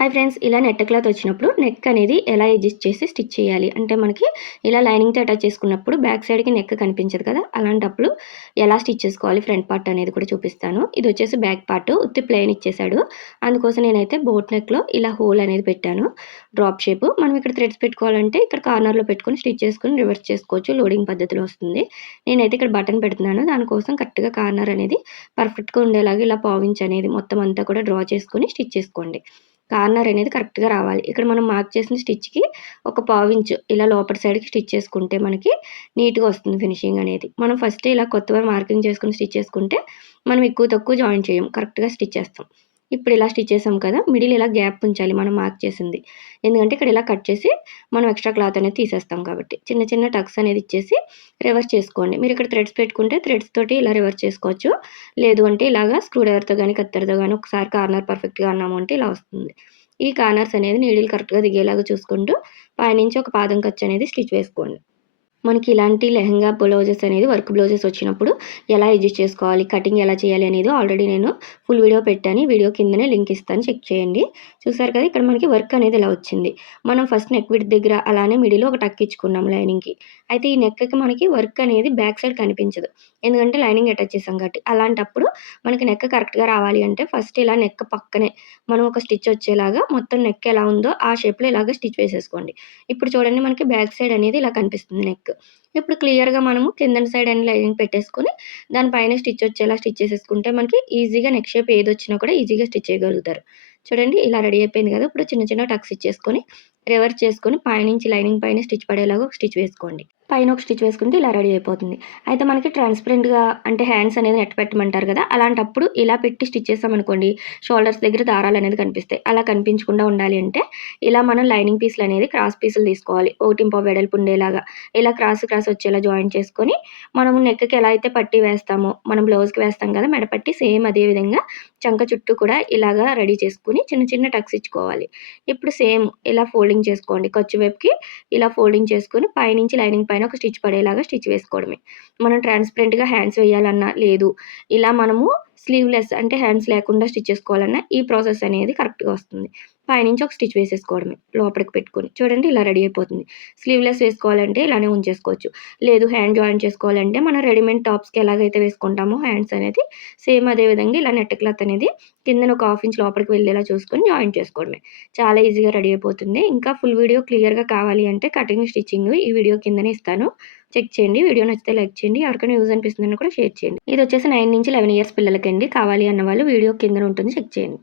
Hi friends ఇలా net cloth వచ్చినప్పుడు neck అనేది ఎలా అడ్జస్ట్ చేసి స్టిచ్ చేయాలి? అంటే మనకి ఇలా లైనింగ్తో అటాచ్ చేసుకున్నప్పుడు బ్యాక్ సైడ్కి నెక్ కనిపించదు కదా? అలాంటప్పుడు ఎలా స్టిచ్ చేసుకోవాలి? ఫ్రంట్ పార్ట్ అనేది కూడా చూపిస్తాను. ఇది వచ్చేసి బ్యాక్ పార్ట్ ఉత్తి ప్లెయిన్ ఇచ్చేసాడు అందుకోసం నేనైతే బోట్ నెక్లో ఇలా హోల్ అనేది పెట్టాను. డ్రాప్ షేప్ మనం ఇక్కడ థ్రెడ్స్ పెట్టుకోవాలంటే ఇక్కడ కార్నర్లో పెట్టుకొని స్టిచ్ చేసుకొని రివర్స్ చేసుకోవచ్చు. లోడింగ్ పద్ధతిలో వస్తుంది. నేనైతే ఇక్కడ బటన్ పెడుతున్నాను. దానికోసం కరెక్ట్గా కార్నర్ అనేది పర్ఫెక్ట్గా ఉండేలాగా ఇలా పావించ్ అనేది మొత్తం అంతా కూడా డ్రా చేసుకొని స్టిచ్ చేసుకోండి. కార్నర్ అనేది కరెక్ట్గా రావాలి. ఇక్కడ మనం మార్క్ చేసిన స్టిచ్కి ఒక పావించు ఇలా లోపల సైడ్కి స్టిచ్ చేసుకుంటే మనకి నీట్గా వస్తుంది ఫినిషింగ్ అనేది. మనం ఫస్ట్ ఇలా కొత్తగా మార్కింగ్ చేసుకుని స్టిచ్ చేసుకుంటే మనం ఎక్కువ తక్కువ జాయిన్ చేయం కరెక్ట్గా స్టిచ్ చేస్తాం. ఇప్పుడు ఇలా స్టిచ్ చేసాం కదా మిడిల్ ఇలా గ్యాప్ ఉంచాలి మనం మార్క్ చేసింది. ఎందుకంటే ఇక్కడ ఇలా కట్ చేసి మనం ఎక్స్ట్రా క్లాత్ అనేది తీసేస్తాం కాబట్టి. చిన్న చిన్న టక్స్ అనేది ఇచ్చేసి రివర్స్ చేసుకోండి. మీరు ఇక్కడ థ్రెడ్స్ పెట్టుకుంటే థ్రెడ్స్ తోటి ఇలా రివర్స్ చేసుకోవచ్చు. లేదు అంటే ఇలాగా స్క్రూ డ్రైవర్తో కానీ కత్తెరతో కానీ ఒకసారి కార్నర్ పర్ఫెక్ట్గా అన్నాము అంటే ఇలా వస్తుంది. ఈ కార్నర్స్ అనేది నీడిల్ కరెక్ట్గా దిగేలాగా చూసుకుంటూ పైనుంచి ఒక పాదం ఖర్చు అనేది స్టిచ్ వేసుకోండి. మనకి ఇలాంటి లెహంగా బ్లౌజెస్ అనేది వర్క్ బ్లౌజెస్ వచ్చినప్పుడు ఎలా అడ్జస్ట్ చేసుకోవాలి కటింగ్ ఎలా చేయాలి అనేది ఆల్రెడీ నేను ఫుల్ వీడియో పెట్టాను. వీడియో కిందనే లింక్ ఇస్తాను చెక్ చేయండి. చూసారు కదా ఇక్కడ మనకి వర్క్ అనేది ఇలా వచ్చింది. మనం ఫస్ట్ నెక్ విడ్ దగ్గర అలానే మిడిలో ఒక టక్ ఇచ్చుకున్నాం లైనింగ్కి. అయితే ఈ నెక్కి మనకి వర్క్ అనేది బ్యాక్ సైడ్ కనిపించదు. ఎందుకంటే లైనింగ్ అటాచ్ చేసాం కాబట్టి. అలాంటప్పుడు మనకి నెక్ కరెక్ట్గా రావాలి అంటే ఫస్ట్ ఇలా నెక్ పక్కనే మనం ఒక స్టిచ్ వచ్చేలాగా మొత్తం నెక్ ఎలా ఉందో ఆ షేప్లో ఇలాగ స్టిచ్ వేసేసుకోండి. ఇప్పుడు చూడండి మనకి బ్యాక్ సైడ్ అనేది ఇలా కనిపిస్తుంది నెక్. ఇప్పుడు క్లియర్గా మనము కింద సైడ్ అండ్ లైనింగ్ పెట్టేసుకొని దానిపైన స్టిచ్ వచ్చేలా స్టిచ్ చేసేసుకుంటే మనకి ఈజీగా నెక్ షేప్ ఏది వచ్చినా కూడా ఈజీగా స్టిచ్ చేయగలుగుతారు. చూడండి ఇలా రెడీ అయిపోయింది కదా ఇప్పుడు చిన్న చిన్న టక్స్ ఇచ్చేసుకొని రివర్స్ చేసుకొని పైనుంచి లైనింగ్ పైన స్టిచ్ పడేలాగా ఒక స్టిచ్ వేసుకోండి. పైన ఒక స్టిచ్ వేసుకుంటే ఇలా రెడీ అయిపోతుంది. అయితే మనకి ట్రాన్స్పరెంట్గా అంటే హ్యాండ్స్ అనేది నెట్ పెట్టమంటారు కదా అలాంటప్పుడు ఇలా పెట్టి స్టిచ్ చేస్తామనుకోండి షోల్డర్స్ దగ్గర దారాలు అనేది కనిపిస్తాయి. అలా కనిపించకుండా ఉండాలి అంటే ఇలా మనం లైనింగ్ పీసులు అనేది క్రాస్ పీసులు తీసుకోవాలి. ఒకటి ఇంపో వెడల్పు ఉండేలాగా. ఇలా క్రాస్ క్రాస్ వచ్చేలా జాయిన్ చేసుకొని మనము నెక్కి ఎలా అయితే పట్టి వేస్తామో మనం బ్లౌజ్కి వేస్తాం కదా మెడపట్టి సేమ్ అదే విధంగా చంక చుట్టూ కూడా ఇలాగా రెడీ చేసుకుని చిన్న చిన్న టక్స్ ఇచ్చుకోవాలి. ఇప్పుడు సేమ్ ఇలా ఫోల్డింగ్ చేసుకోండి. ఖర్చు వైపుకి ఇలా ఫోల్డింగ్ చేసుకొని పైనుంచి లైనింగ్ పైన ఒక స్టిచ్ పడేలాగా స్టిచ్ వేసుకోవడమే. మనం ట్రాన్స్పరెంట్గా హ్యాండ్స్ వేయాలన్నా లేదు. ఇలా మనము స్లీవ్లెస్ అంటే హ్యాండ్స్ లేకుండా స్టిచ్ చేసుకోవాలన్నా ఈ ప్రాసెస్ అనేది కరెక్ట్గా వస్తుంది. పైనుంచి ఒక స్టిచ్ వేసేసుకోవడమే లోపలికి పెట్టుకొని. చూడండి ఇలా రెడీ అయిపోతుంది. స్లీవ్లెస్ వేసుకోవాలంటే ఇలానే ఉంచేసుకోవచ్చు. లేదు హ్యాండ్ జాయిన్ చేసుకోవాలంటే మనం రెడీమేడ్ టాప్స్కి ఎలాగైతే వేసుకుంటామో హ్యాండ్స్ అనేది సేమ్ అదే విధంగా ఇలా నెట్ క్లాత్ అనేది కిందన ఒక హాఫ్ ఇంచ్ లోపలికి వెళ్ళేలా చూసుకొని జాయిన్ చేసుకోవడమే. చాలా ఈజీగా రెడీ అయిపోతుంది. ఇంకా ఫుల్ వీడియో క్లియర్గా కావాలి అంటే కటింగ్ స్టిచ్చింగ్ ఈ వీడియో కిందనే ఇస్తాను. చెక్ చేయండి. వీడియో నచ్చితే లైక్ చేయండి. ఎవరికైనా యూజ్ అనిపిస్తుందని కూడా షేర్ చేయండి. ఇది వచ్చేసి నైన్ నుంచి లెవెన్ ఇయర్స్ పిల్లలకండి. కావాలి అన్న వాళ్ళు వీడియో కింద ఉంటుంది. చెక్ చేయండి.